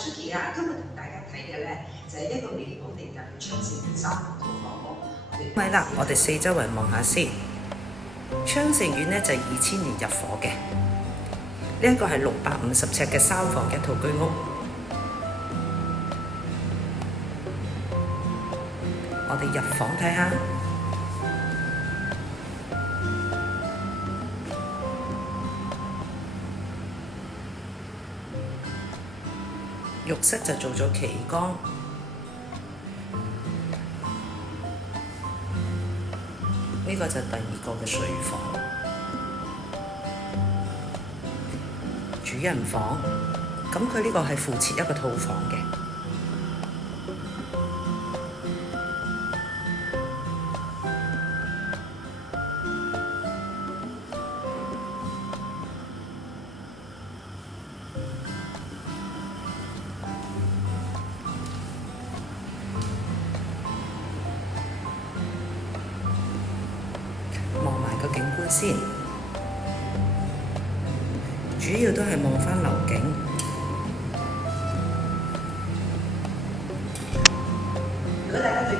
Suki 啊，今日同大家睇嘅咧就係一個美寶地近昌盛苑3房套房屋。咪啦，我哋四周圍望下先。昌盛苑咧就2000年入伙嘅，呢一個係650尺嘅3房一套居屋。我哋入房睇下。浴室就做咗旗缸，呢個就第2個嘅睡房，主人房。咁佢呢個係附設一個套房嘅。望埋個景觀先，主要都係望返樓景。如果大家對